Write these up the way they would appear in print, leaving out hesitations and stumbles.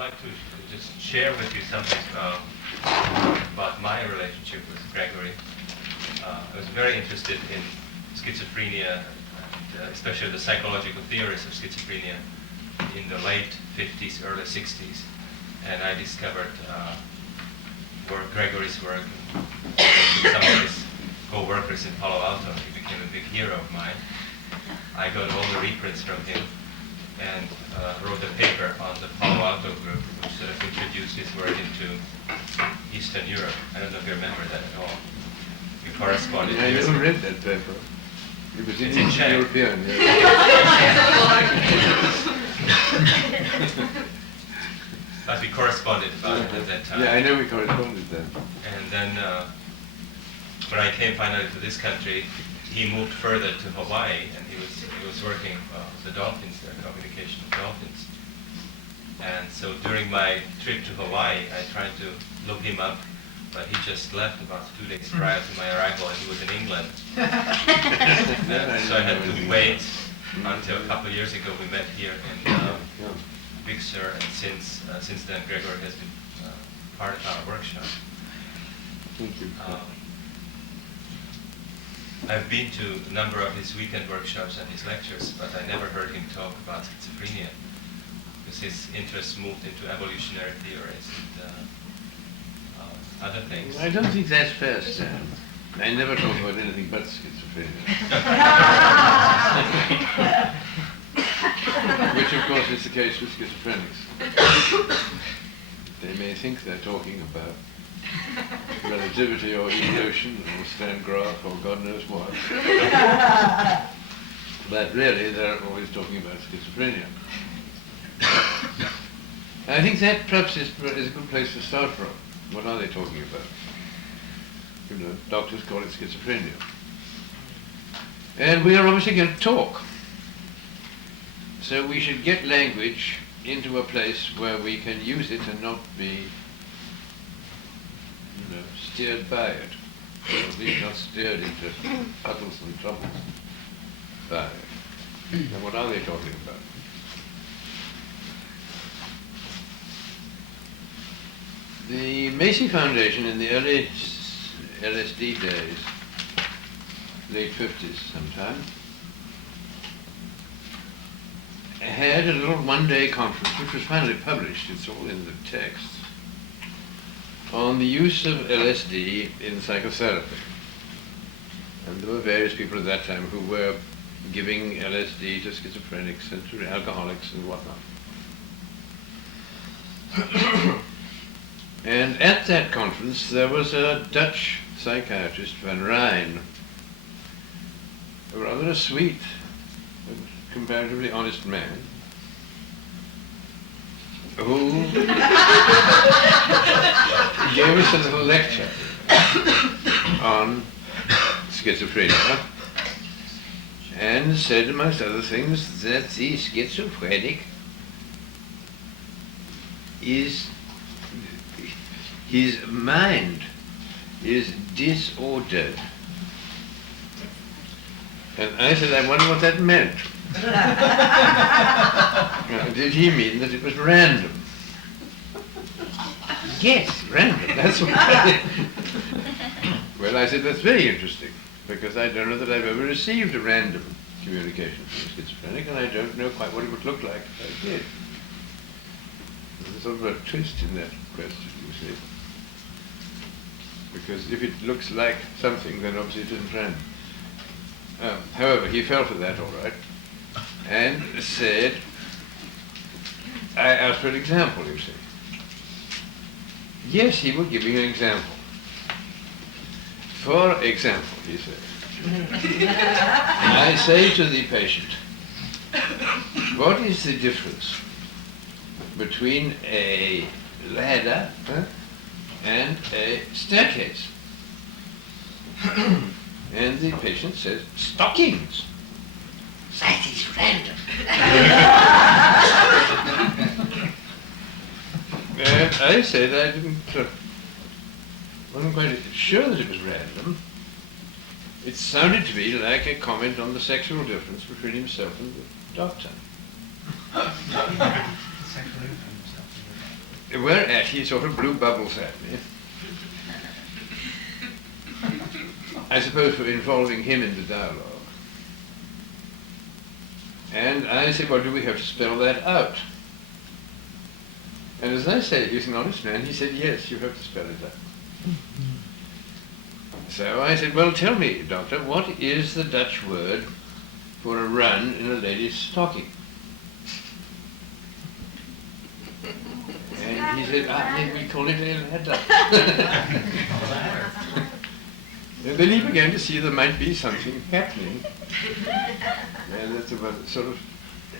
like to just share with you something about my relationship with Gregory. I was very interested in schizophrenia, and, especially the psychological theories of schizophrenia in the late 50s, early 60s. And I discovered Gregory's work with some of his co-workers in Palo Alto. He became a big hero of mine. I got all the reprints from him and wrote a paper on the Palo Alto group, which sort of introduced his work into Eastern Europe. I don't know if you remember that at all. We corresponded. I never read that paper. It was in Eastern European. But we corresponded about it at that time. Yeah, I know we corresponded then. And then when I came finally to this country, he moved further to Hawaii, and he was working with the dolphins, their communication with dolphins. And so during my trip to Hawaii, I tried to look him up, but he just left about 2 days prior to my arrival, and he was in England. So I had to wait until a couple of years ago. We met here in Big Sur, and since then Gregory has been part of our workshop. Thank you. I've been to a number of his weekend workshops and his lectures, but I never heard him talk about schizophrenia, because his interest moved into evolutionary theories and other things. I don't think that's fair, Stan. I never talk about anything but schizophrenia. Which, of course, is the case with schizophrenics. They may think they're talking about relativity or evolution or Stan Graf or God knows what. But really, they're always talking about schizophrenia. I think that perhaps is a good place to start from. What are they talking about? You know, doctors call it schizophrenia. And we are obviously going to talk. So we should get language into a place where we can use it and not be steered by it, or at least not steered into puddles and troubles by it. And what are they talking about? The Macy Foundation in the early LSD days, late 50s sometime, had a little one-day conference, which was finally published, it's all in the text, on the use of LSD in psychotherapy. And there were various people at that time who were giving LSD to schizophrenics and to alcoholics and whatnot. And at that conference there was a Dutch psychiatrist, Van Rijn, a rather sweet and comparatively honest man, who gave us a little lecture on schizophrenia and said, amongst other things, that the schizophrenic is, his mind is disordered. And I said, I wonder what that meant. Did he mean that it was random? Yes, random, that's what I did. Well, I said, that's very interesting, because I don't know that I've ever received a random communication from a schizophrenic, and I don't know quite what it would look like if I did. There's sort of a twist in that question, you see. Because if it looks like something, then obviously it isn't random. However, he fell for that all right, and said, I asked for an example, you see. Yes, he would give me an example. For example, he said, I say to the patient, what is the difference between a ladder and a staircase? And the patient says, stockings. That is random. And I said I wasn't quite sure that it was random. It sounded to me like a comment on the sexual difference between himself and the doctor. Whereat he sort of blew bubbles at me. I suppose for involving him in the dialogue. And I said, well, do we have to spell that out? And as I say, he's an honest man, he said, yes, you have to spell it out. So I said, well, tell me, doctor, what is the Dutch word for a run in a lady's stocking? And he said, we call it a ladder. And then he began to see there might be something happening. And that's about sort of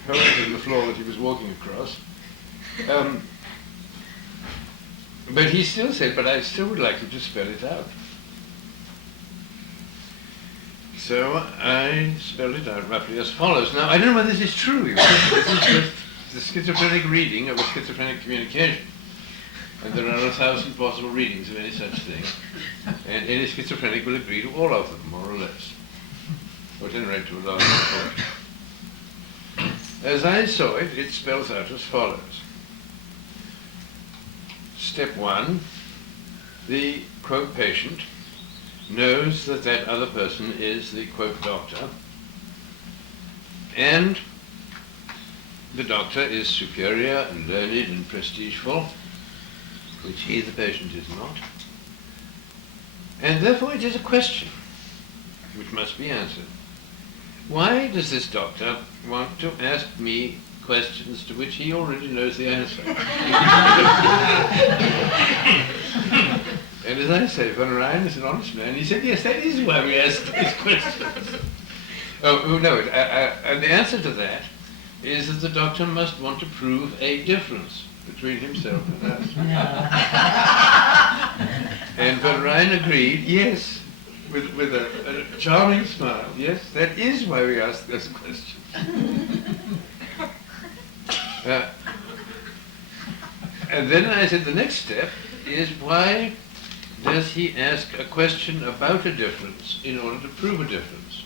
hole in the floor that he was walking across. But he still said, but I still would like you to spell it out. So I spelled it out roughly as follows. Now, I don't know whether this is true. This is just the schizophrenic reading of a schizophrenic communication. And there are 1,000 possible readings of any such thing. And any schizophrenic will agree to all of them, more or less. Or at any rate to a large proportion. As I saw it, it spells out as follows. Step 1, the quote patient knows that that other person is the quote doctor, and the doctor is superior and learned and prestigeful, which he, the patient, is not. And therefore it is a question which must be answered. Why does this doctor want to ask me questions to which he already knows the answer? And as I say, Van Rijn is an honest man. He said, yes, that is why we ask these questions. Oh, no, and the answer to that is that the doctor must want to prove a difference between himself and us. And Van Rijn agreed, yes, with a charming smile. Yes, that is why we ask those questions. And then I said the next step is, why does he ask a question about a difference in order to prove a difference?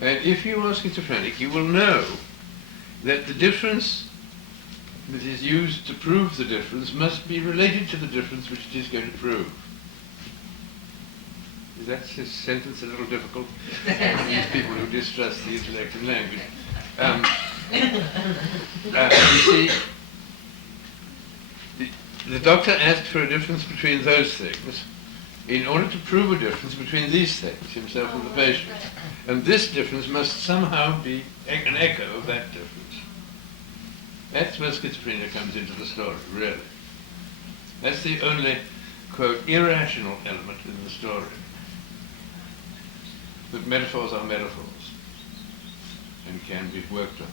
And if you are schizophrenic, you will know that the difference that is used to prove the difference must be related to the difference which it is going to prove. Is that sentence a little difficult for these people who distrust the intellect and language? You see, the doctor asked for a difference between those things in order to prove a difference between these things, himself and the patient. And this difference must somehow be an echo of that difference. That's where schizophrenia comes into the story, really. That's the only, quote, irrational element in the story. That metaphors are metaphors and can be worked on.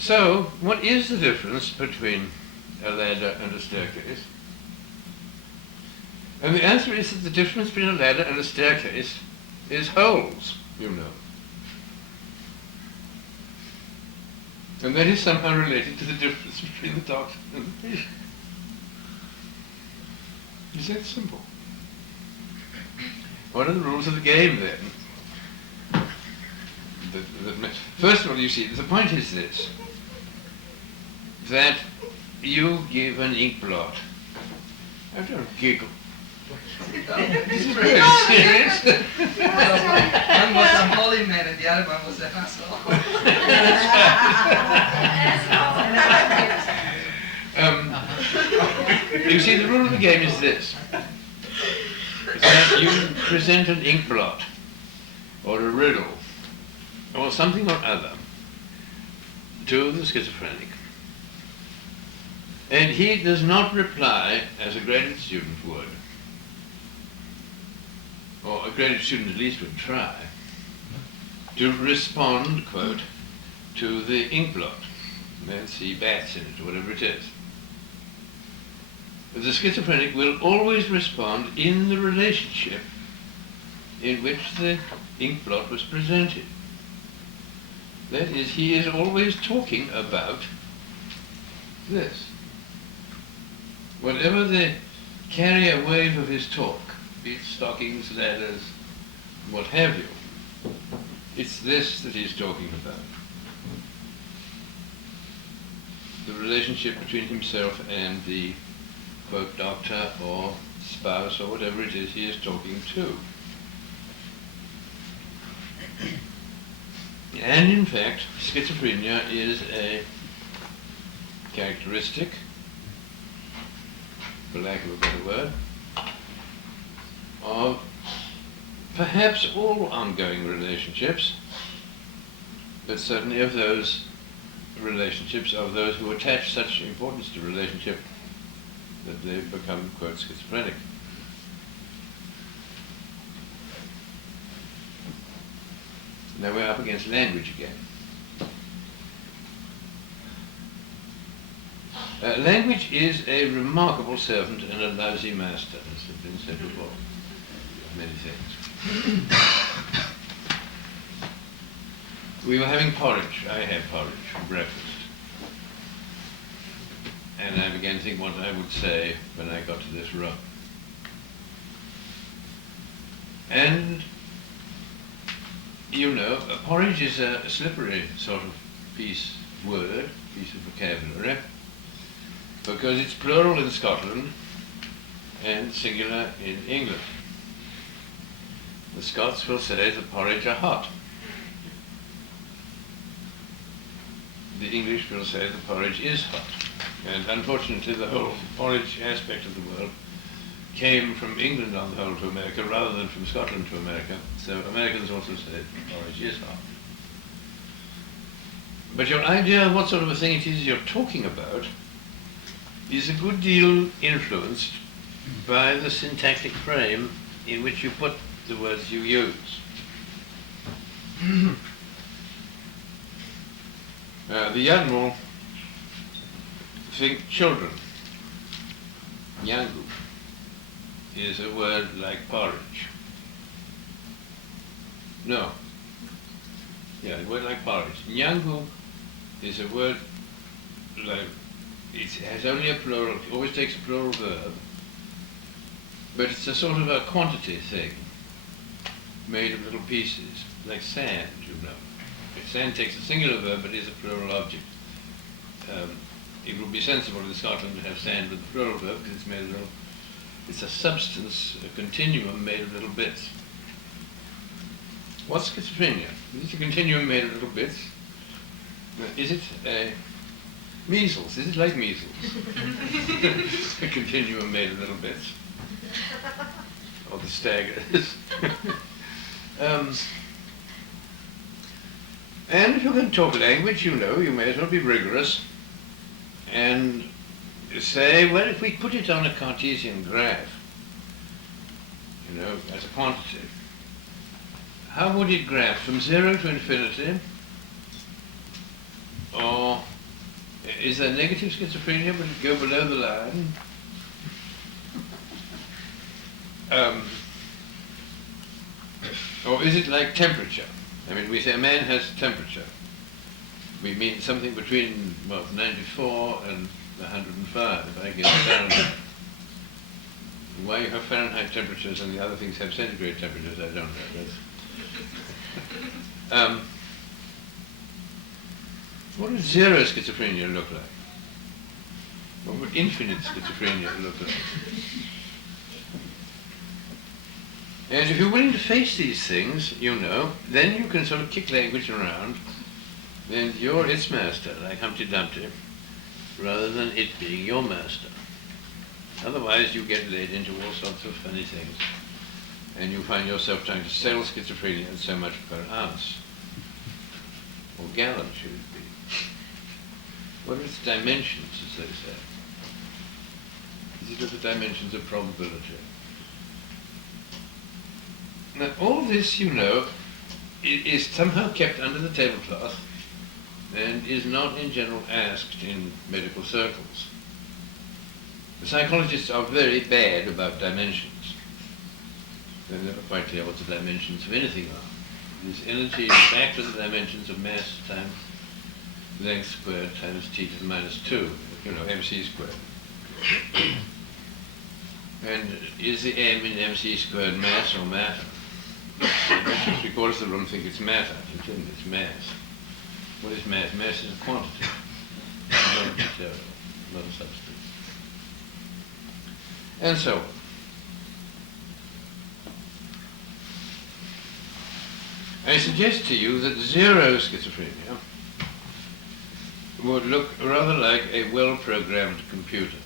So, what is the difference between a ladder and a staircase? And the answer is that the difference between a ladder and a staircase is holes, you know. And that is somehow related to the difference between the doctor and the patient. Is that simple? What are the rules of the game then? First of all, you see, the point is this, that you give an ink blot. I don't giggle. This is very serious. One was a holy man and the other one was an asshole. You see, the rule of the game is this, that you present an ink blot, or a riddle, or something or other, to the schizophrenic. And he does not reply as a graduate student would, or a graduate student at least would try, to respond, quote, to the ink blot. And see bats in it, or whatever it is. The schizophrenic will always respond in the relationship in which the ink blot was presented. That is, he is always talking about this. Whatever the carrier wave of his talk, be it stockings, ladders, what have you, it's this that he's talking about. the relationship between himself and the, quote, doctor or spouse or whatever it is he is talking to. And in fact, schizophrenia is a characteristic, for lack of a better word, of perhaps all ongoing relationships, but certainly of those relationships, of those who attach such importance to relationship that they become, quote, schizophrenic. Now we're up against language again. Language is a remarkable servant and a lousy master, as has been said before. Many things. We were having porridge. I had porridge for breakfast. And I began to think what I would say when I got to this room. And, you know, porridge is a slippery sort of piece of vocabulary, because it's plural in Scotland and singular in England. The Scots will say the porridge are hot. The English will say the porridge is hot. And unfortunately, the whole porridge aspect of the world came from England on the whole to America rather than from Scotland to America. So Americans also say porridge is hot. But your idea of what sort of a thing it is you're talking about is a good deal influenced by the syntactic frame in which you put the words you use. The young will think children. Nyangu is a word like porridge. No. Yeah, a word like porridge. Nyangu is a word like, it has only a plural, it always takes a plural verb, but it's a sort of a quantity thing made of little pieces, like sand, you know. Sand takes a singular verb but is a plural object. It would be sensible in Scotland to have sand with a plural verb because it's made of little, it's a substance, a continuum made of little bits. What's schizophrenia? Is it a continuum made of little bits? Is it measles? Is it like measles? A continuum made of little bits? Or the staggers? And if you're going to talk language, you know, you may as well be rigorous and say, well, if we put it on a Cartesian graph, you know, as a quantity, how would it graph from 0 to infinity? Or is there negative schizophrenia? Would it go below the line? Or is it like temperature? I mean, we say a man has temperature. We mean something between, well, 94 and 105, if I get Fahrenheit. Why you have Fahrenheit temperatures and the other things have centigrade temperatures, I don't know. What would zero schizophrenia look like? What would infinite schizophrenia look like? And if you're willing to face these things, you know, then you can sort of kick language around, and you're its master, like Humpty Dumpty, rather than it being your master. Otherwise, you get led into all sorts of funny things, and you find yourself trying to sell schizophrenia at so much per ounce, or gallon, should it be. What are its dimensions, as they say? Is it of the dimensions of probability? Now, all this, you know, is somehow kept under the tablecloth and is not in general asked in medical circles. The psychologists are very bad about dimensions. They're never quite clear what the dimensions of anything are. This energy is back to the dimensions of mass times length squared times t to the minus 2, you know, mc squared. And is the m in mc squared mass or matter? Actually, 3/4 of the room think it's matter. It's mass. What is mass? Mass is a quantity. not a material, not a substance. And so on. I suggest to you that zero schizophrenia would look rather like a well-programmed computer.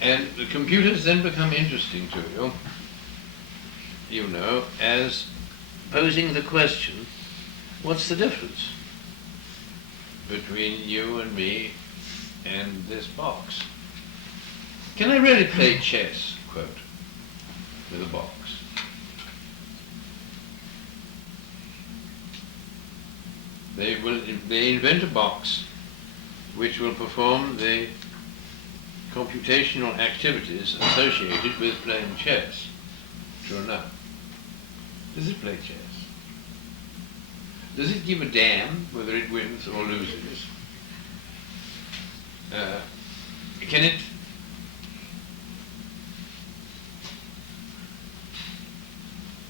And the computers then become interesting to you, you know, as posing the question, what's the difference between you and me and this box? Can I really play chess, quote, with a box? They invent a box which will perform the computational activities associated with playing chess. Sure enough. Does it play chess? Does it give a damn whether it wins or loses? Can it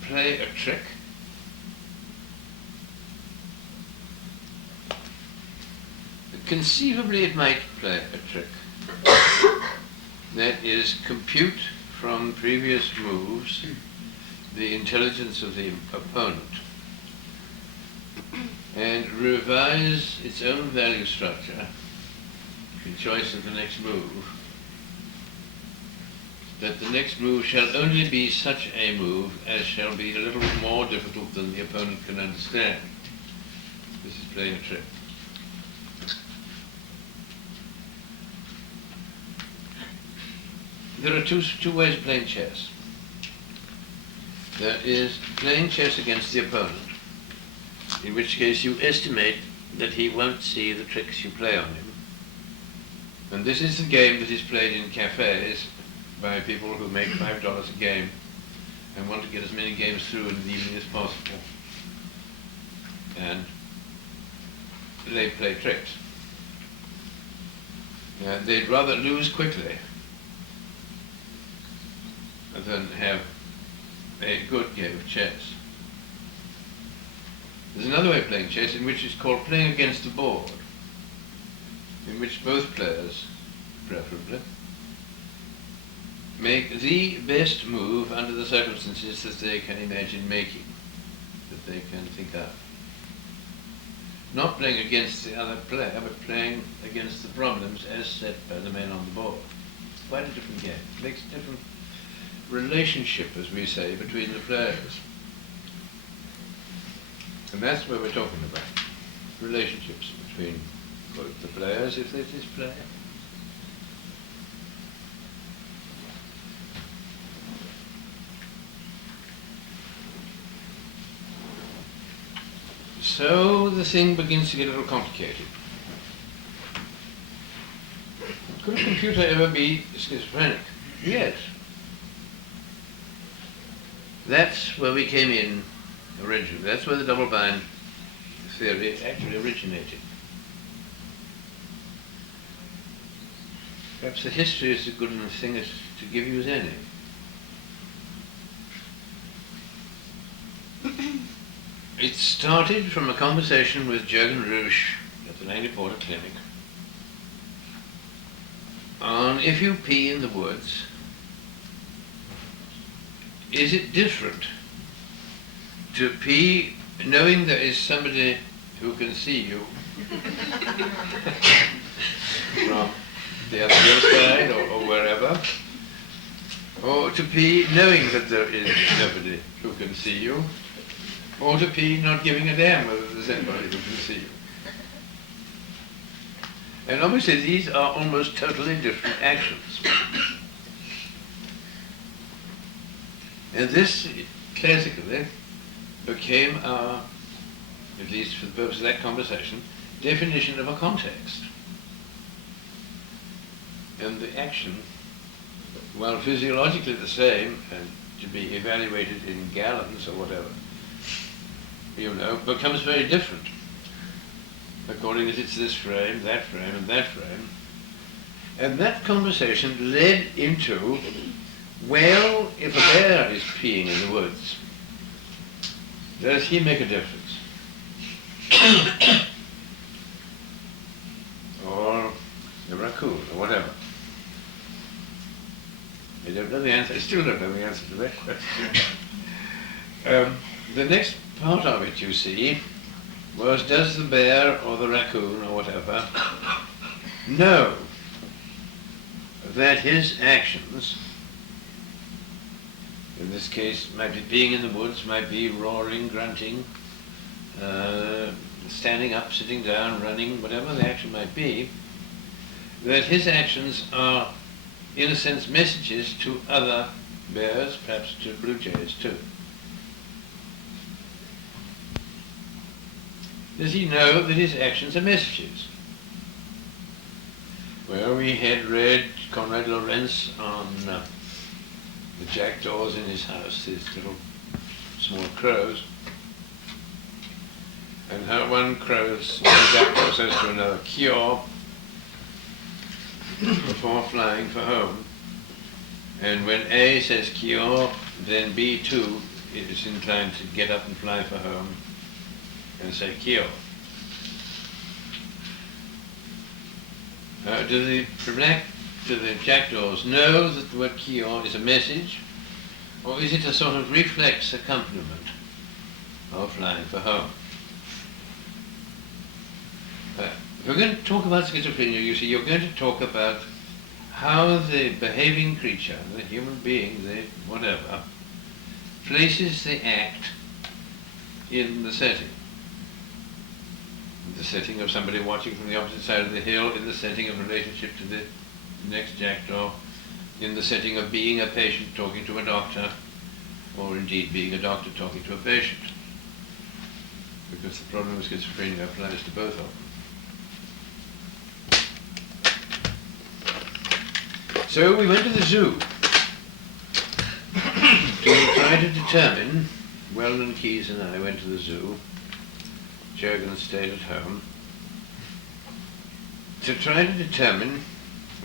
play a trick? Conceivably it might play a trick. That is, compute from previous moves the intelligence of the opponent and revise its own value structure in choice of the next move, that the next move shall only be such a move as shall be a little more difficult than the opponent can understand. This is playing a trick. There are two ways of playing chess. There is playing chess against the opponent, in which case you estimate that he won't see the tricks you play on him. And this is the game that is played in cafes by people who make $5 a game and want to get as many games through in the evening as possible. And they play tricks. And they'd rather lose quickly than have a good game of chess. There's another way of playing chess in which it's called playing against the board, in which both players, preferably, make the best move under the circumstances that they can imagine making, that they can think of. Not playing against the other player, but playing against the problems as set by the man on the board. It's quite a different game. It makes a different relationship, as we say, between the players. And that's what we're talking about. Relationships between, quote, the players, if it is play. So the thing begins to get a little complicated. Could a computer ever be schizophrenic? Yes. That's where we came in originally. That's where the double-blind theory actually originated. Perhaps the history is as good a thing as to give you as any. It started from a conversation with Jürgen Rusch at the Langley Porter Clinic on if you pee in the woods, is it different to pee knowing there is somebody who can see you from the other hillside or wherever, or to pee knowing that there is nobody who can see you, or to pee not giving a damn whether there's anybody who can see you? And obviously these are almost totally different actions. And this, classically, became our, at least for the purpose of that conversation, definition of a context. And the action, while physiologically the same and to be evaluated in gallons or whatever, you know, becomes very different according as it's this frame, and that frame. And that conversation led into, well, if a bear is peeing in the woods, does he make a difference? or the raccoon, or whatever. I don't know the answer. I still don't know the answer to that question. The next part of it, you see, was does the bear or the raccoon or whatever know that his actions, in this case might be being in the woods, might be roaring, grunting, standing up, sitting down, running, whatever the action might be, that his actions are, in a sense, messages to other bears, perhaps to blue jays too. Does he know that his actions are messages? Well, we had read Conrad Lorenz on the jackdaws in his house, these little small crows, and how one jackdaw says to another, "Kyo," before flying for home. And when A says "Kyo," then B too is inclined to get up and fly for home and say "Kyo." Do the jackdaws know that the word "Kyo" is a message, or is it a sort of reflex accompaniment of flying for home? If we're going to talk about schizophrenia, you see, you're going to talk about how the behaving creature, the human being, the whatever, places the act in the setting. In the setting of somebody watching from the opposite side of the hill, in the setting of relationship to the next jackdaw, in the setting of being a patient talking to a doctor, or indeed being a doctor talking to a patient. Because the problem with schizophrenia applies to both of them. So we went to the zoo to try to determine, Weldon Keyes and I went to the zoo, Jurgen stayed at home, to try to determine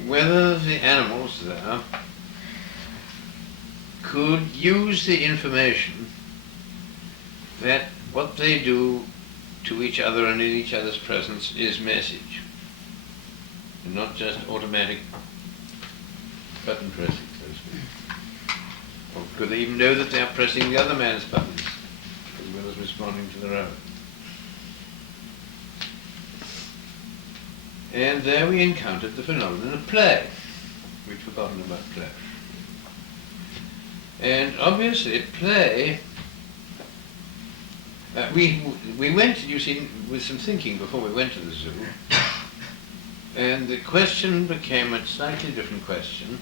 whether the animals there could use the information that what they do to each other and in each other's presence is message, and not just automatic button pressing, so to speak. Or could they even know that they are pressing the other man's buttons as well as responding to their own? And there we encountered the phenomenon of play. We'd forgotten about play. And obviously play, we went, you see, with some thinking before we went to the zoo, and the question became a slightly different question.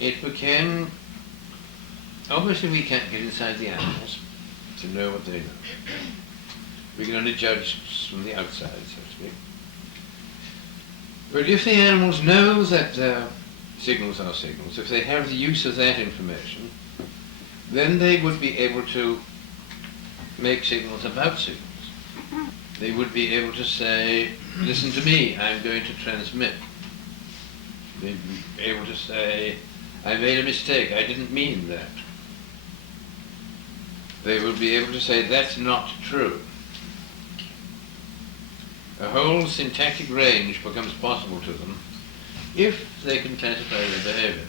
It became, obviously we can't get inside the animals to know what they know. We can only judge from the outside, so to speak. But if the animals know that their signals are signals, if they have the use of that information, then they would be able to make signals about signals. They would be able to say, "Listen to me, I'm going to transmit." They'd be able to say, "I made a mistake, I didn't mean that." They would be able to say, "That's not true." A whole syntactic range becomes possible to them if they can classify their behavior.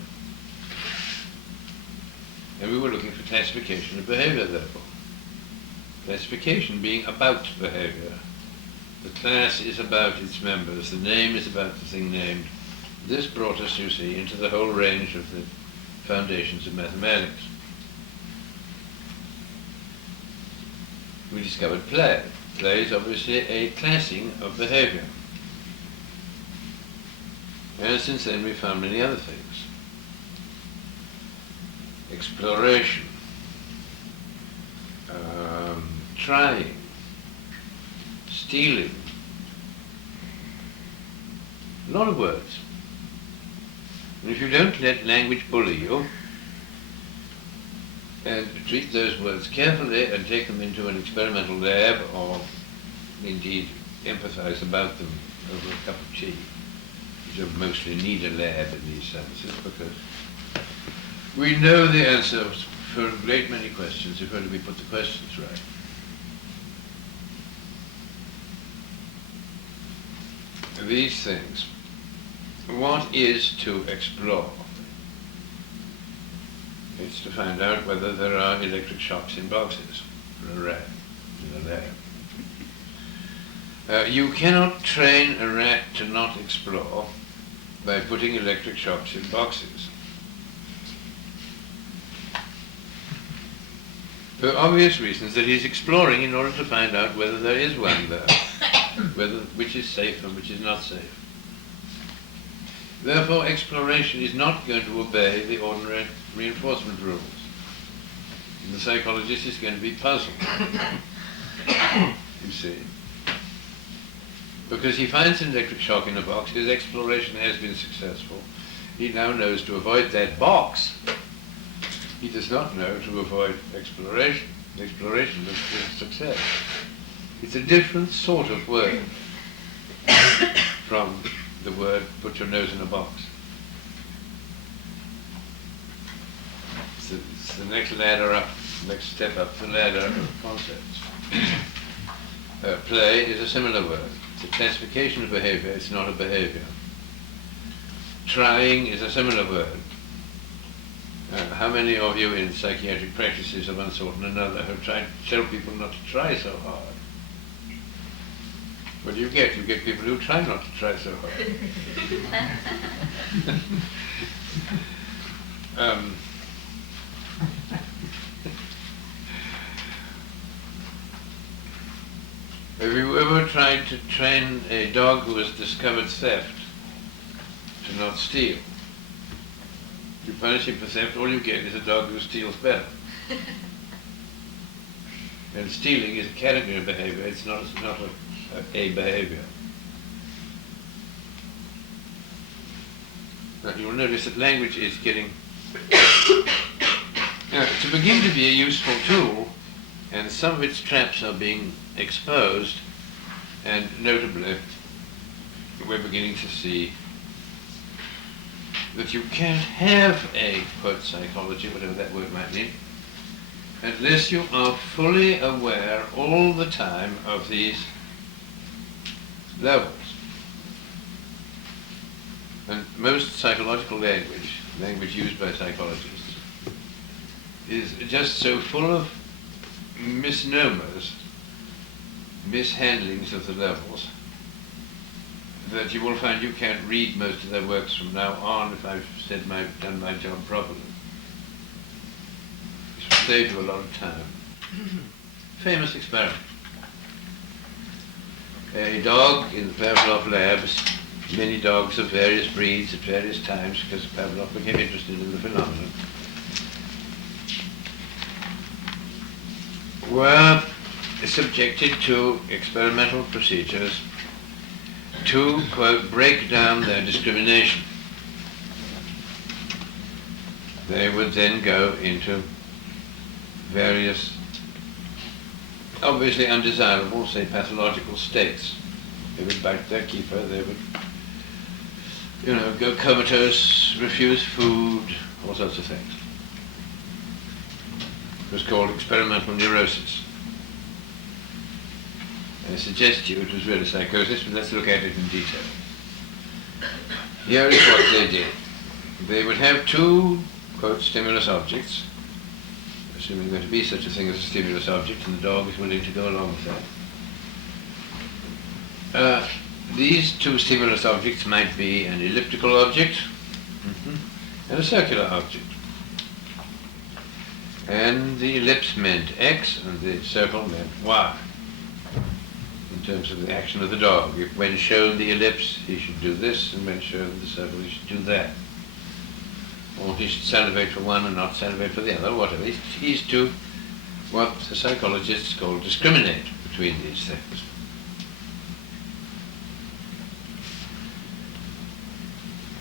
And we were looking for classification of behavior, therefore. Classification being about behavior. The class is about its members, the name is about the thing named. This brought us, you see, into the whole range of the foundations of mathematics. We discovered play. Play is obviously a classing of behavior. And since then we found many other things. Exploration, trying, stealing, a lot of words. And if you don't let language bully you, and treat those words carefully and take them into an experimental lab, or indeed empathize about them over a cup of tea. You don't mostly need a lab in these senses, because we know the answers for a great many questions if only we put the questions right. these things. What is to explore? It's to find out whether there are electric shocks in boxes for a rat in a lab. You cannot train a rat to not explore by putting electric shocks in boxes. For obvious reasons that he's exploring in order to find out whether there is one there, which is safe and which is not safe. Therefore, exploration is not going to obey the ordinary reinforcement rules. And the psychologist is going to be puzzled, you see. Because he finds an electric shock in a box, his exploration has been successful. He now knows to avoid that box. He does not know to avoid exploration. Exploration is success. It's a different sort of word from the word put your nose in a box. It's the next ladder up, next step up the ladder of concepts. Play is a similar word. It's a classification of behavior, it's not a behavior. Trying is a similar word. How many of you in psychiatric practices of one sort and another have tried to tell people not to try so hard? What do you get? You get people who try not to try so hard. Have you ever tried to train a dog who has discovered theft to not steal? If you punish him for theft, all you get is a dog who steals better. And stealing is a category of behavior, it's not a behavior. Now you'll notice that language is getting, to begin to be a useful tool, and some of its traps are being exposed, and notably, we're beginning to see that you can't have a, quote, psychology, whatever that word might mean, unless you are fully aware all the time of these levels. And most psychological language used by psychologists, is just so full of misnomers, mishandlings of the levels, that you will find you can't read most of their works from now on if I've done my job properly. This will save you a lot of time. Famous experiment. A dog in the Pavlov labs, many dogs of various breeds at various times, because Pavlov became interested in the phenomenon, were subjected to experimental procedures to, quote, break down their discrimination. They would then go into various, obviously undesirable, say pathological states. They would bite their keeper, they would, go comatose, refuse food, all sorts of things. It was called experimental neurosis. I suggest to you it was really psychosis, but let's look at it in detail. Here is what they did. They would have two, quote, stimulus objects, assuming there to be such a thing as a stimulus object, and the dog is willing to go along with that. These two stimulus objects might be an elliptical object and a circular object. And the ellipse meant X and the circle meant Y in terms of the action of the dog. If when shown the ellipse, he should do this, and when shown the circle, he should do that. Or he should salivate for one and not salivate for the other, whatever. He's to what the psychologists call discriminate between these things.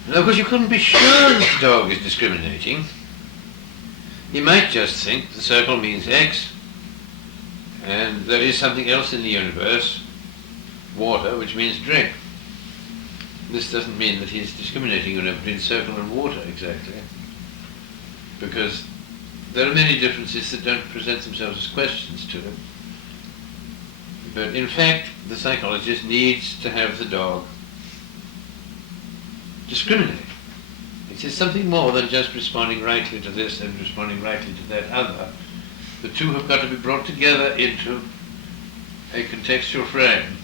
Now, of course, you couldn't be sure that the dog is discriminating. He might just think the circle means X, and there is something else in the universe, water, which means drink. This doesn't mean that he's discriminating between circle and water exactly, because there are many differences that don't present themselves as questions to him. But in fact, the psychologist needs to have the dog discriminate. It is something more than just responding rightly to this and responding rightly to that other. The two have got to be brought together into a contextual frame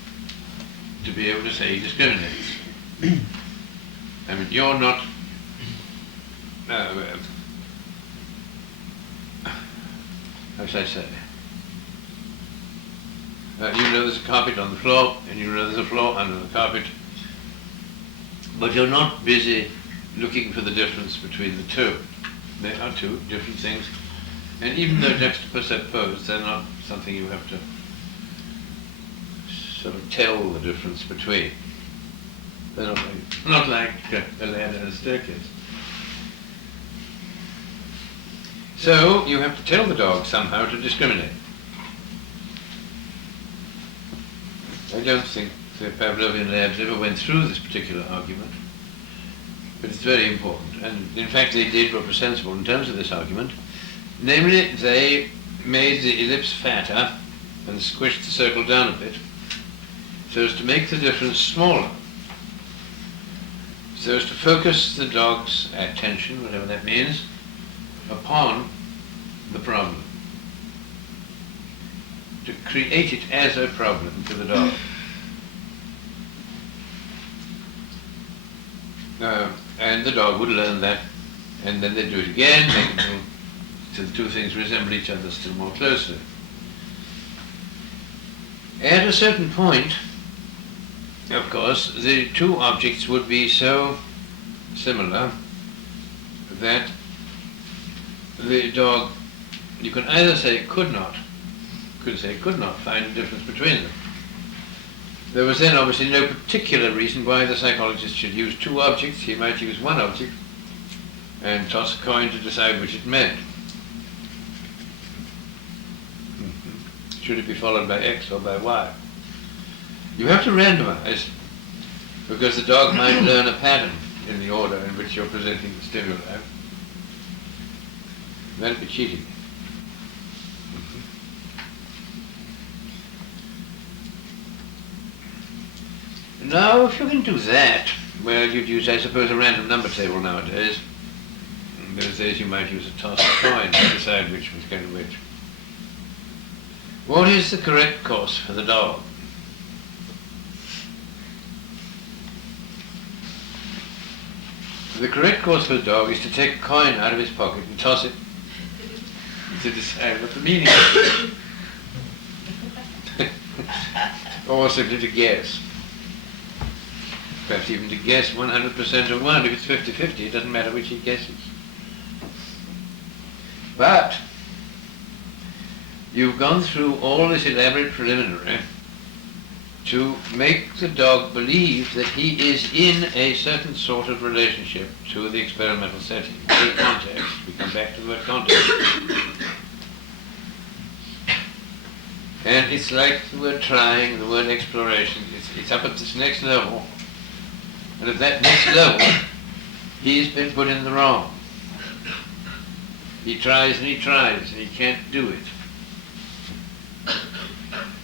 to be able to say he discriminates. I mean, you're not... how should I say? You know there's a carpet on the floor, and you know there's a floor under the carpet, but you're not busy looking for the difference between the two. They are two different things, and even though juxtaposed, they're not something you have to sort of tell the difference between. They're not like a ladder and a staircase. So you have to tell the dog somehow to discriminate. I don't think the Pavlovian labs ever went through this particular argument, but it's very important. And in fact, they did what was sensible in terms of this argument. Namely, they made the ellipse fatter and squished the circle down a bit so as to make the difference smaller, so as to focus the dog's attention, whatever that means, upon the problem, to create it as a problem to the dog. And the dog would learn that, and then they'd do it again, make it so the two things resemble each other still more closely. At a certain point, of course, the two objects would be so similar that the dog, you can either say could not find a difference between them. There was then obviously no particular reason why the psychologist should use two objects. He might use one object and toss a coin to decide which it meant. Should it be followed by X or by Y? You have to randomize, because the dog might learn a pattern in the order in which you're presenting the stimuli. That'd be cheating. Now, if you can do that, well, you'd use, I suppose, a random number table nowadays. In those days you might use a toss of coin to decide which was going to which. What is the correct course for the dog? The correct course for the dog is to take a coin out of his pocket and toss it to decide what the meaning is. Or simply to guess. Perhaps even to guess 100% of one. If it's 50-50, it doesn't matter which he guesses. But you've gone through all this elaborate preliminary to make the dog believe that he is in a certain sort of relationship to the experimental setting, the context. We come back to the word context. And it's like the word trying, the word exploration. It's up at this next level. And at that next level, he's been put in the wrong. He tries and he tries, and he can't do it.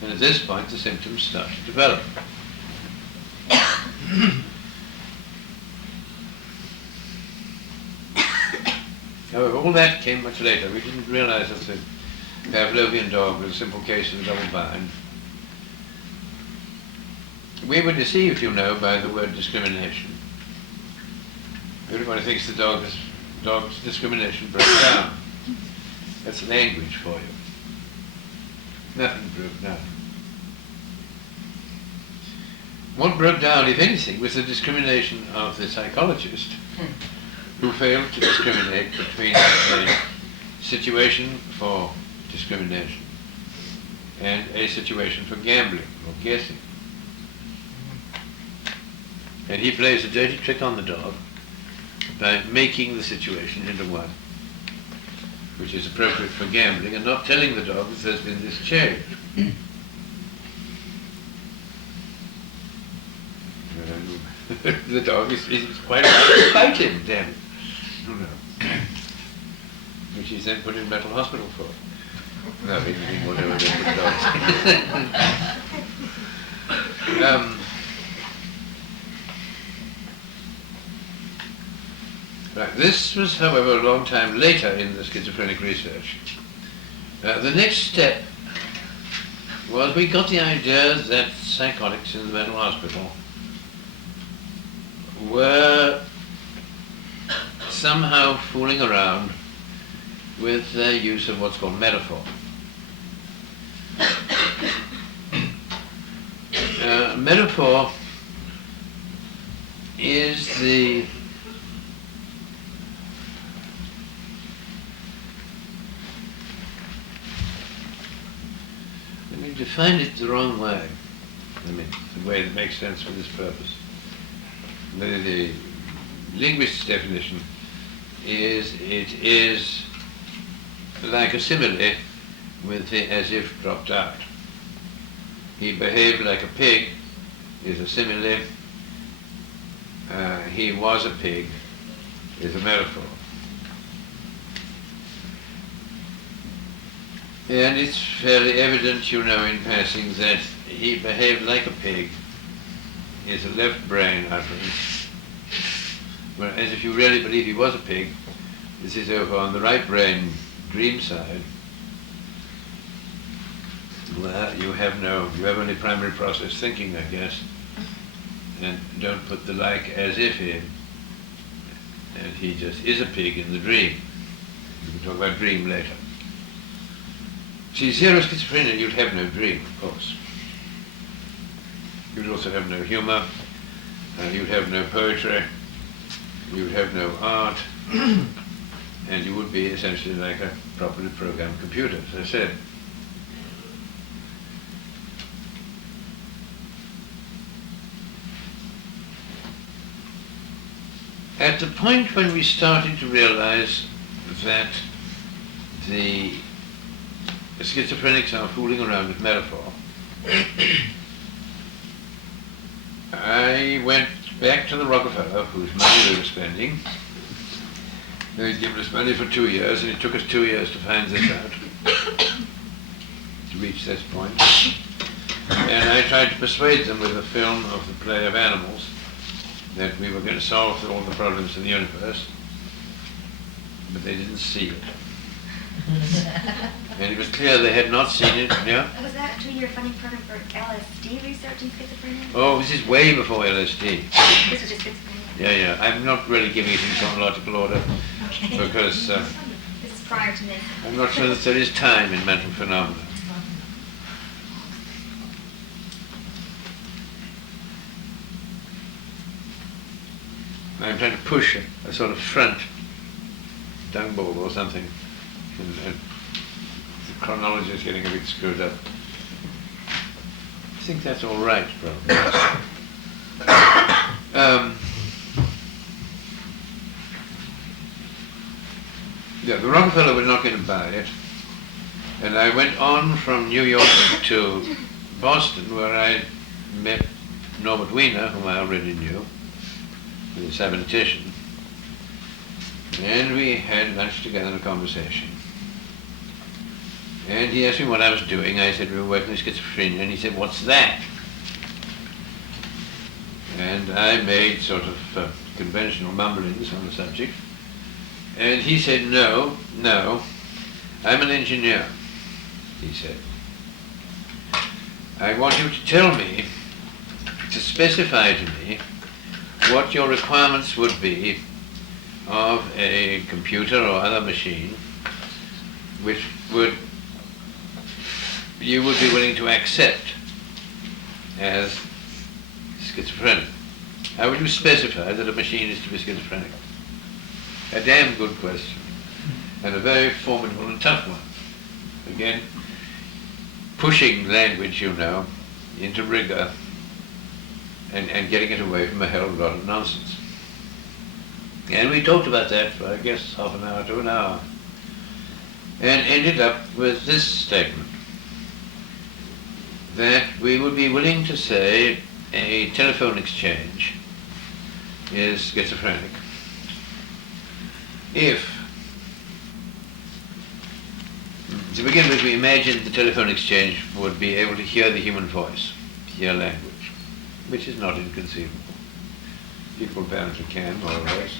And at this point, the symptoms start to develop. However, all that came much later. We didn't realize that the Pavlovian dog was a simple case of the double bind. We were deceived, you know, by the word discrimination. Everybody thinks the dog's discrimination broke down. That's language for you. Nothing broke down. What broke down, if anything, was the discrimination of the psychologist, who failed to discriminate between a situation for discrimination and a situation for gambling or guessing. And he plays a dirty trick on the dog by making the situation into one which is appropriate for gambling, and not telling the dog that there's been this change. The dog is quite right to fight him, damn it. Oh, no. Which he's then put in mental hospital for. No, whatever they put dogs. Right. This was, however, a long time later in the schizophrenic research. The next step was we got the idea that psychotics in the mental hospital were somehow fooling around with their use of what's called metaphor. Metaphor is the define it the wrong way. I mean, the way that makes sense for this purpose. The linguist's definition is it is like a simile with the as if dropped out. He behaved like a pig is a simile. He was a pig is a metaphor. And it's fairly evident, you know, in passing that he behaved like a pig is a left brain utterance. Whereas if you really believe he was a pig, this is over on the right brain dream side, where you have only primary process thinking, I guess, and don't put the like as if in, and he just is a pig in the dream. We can talk about dream later. See, zero schizophrenia, you'd have no dream, of course. You'd also have no humor, you'd have no poetry, you'd have no art, and you would be essentially like a properly programmed computer, as I said. At the point when we started to realize that the schizophrenics are fooling around with metaphor, I went back to the Rockefeller, whose money we were spending. They'd given us money for 2 years, and it took us 2 years to find this out, to reach this point. And I tried to persuade them with a film of the play of animals that we were going to solve all the problems in the universe, but they didn't see it. And it was clear they had not seen it, yeah? Was that a 2-year funding program for LSD research in schizophrenia? Oh, this is way before LSD. This was just schizophrenia. Yeah. I'm not really giving it in chronological order, Okay. because This is prior to this. I'm not sure that there is time in mental phenomena. I'm trying to push a sort of front dung ball or something, and the chronology is getting a bit screwed up. I think that's all right, probably. Yeah, the Rockefeller was not going to buy it, and I went on from New York to Boston, where I met Norbert Wiener, whom I already knew, the cybernetician, and we had lunch together in a conversation. And he asked me what I was doing. I said we were working with schizophrenia, and he said, "What's that?" And I made sort of conventional mumblings on the subject, and he said, no, I'm an engineer," he said. "I want you to tell me, to specify to me, what your requirements would be of a computer or other machine which you would be willing to accept as schizophrenic. How would you specify that a machine is to be schizophrenic?" A damn good question, and a very formidable and tough one. Again, pushing language, you know, into rigor, and getting it away from a hell of a lot of nonsense. And we talked about that for, I guess, half an hour to an hour, and ended up with this statement, that we would be willing to say a telephone exchange is schizophrenic if, to begin with, we imagined the telephone exchange would be able to hear the human voice, hear language, which is not inconceivable. People apparently can, more or less.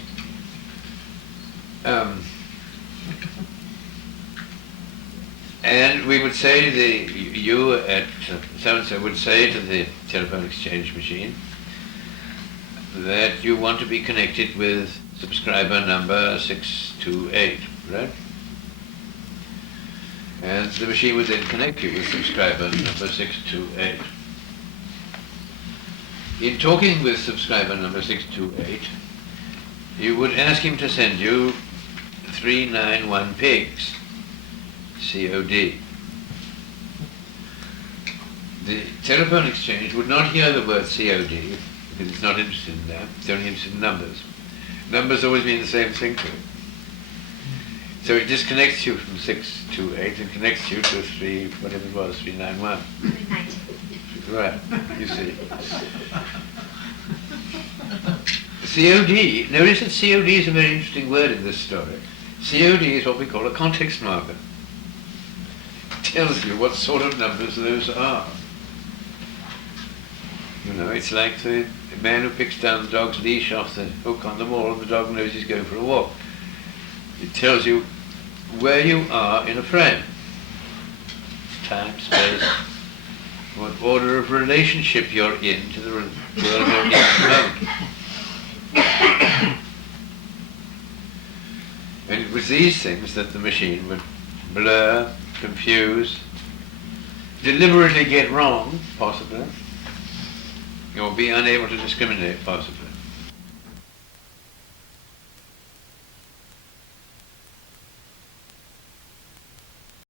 And we would say you at so-and-so would say to the telephone exchange machine that you want to be connected with subscriber number 628, right? And the machine would then connect you with subscriber number 628. In talking with subscriber number 628, you would ask him to send you 391 pigs, COD. The telephone exchange would not hear the word COD because it's not interested in that, it's only interested in numbers. Numbers always mean the same thing to it. So it disconnects you from 628 and connects you to 391. Right, you see. COD, notice that COD is a very interesting word in this story. COD is what we call a context marker. It tells you what sort of numbers those are. You know, it's like the man who picks down the dog's leash off the hook on the wall and the dog knows he's going for a walk. It tells you where you are in a frame. Time, space, what order of relationship you're in to the world you're in at the moment. And it was these things that the machine would blur, confuse, deliberately get wrong, possibly, or be unable to discriminate, possibly.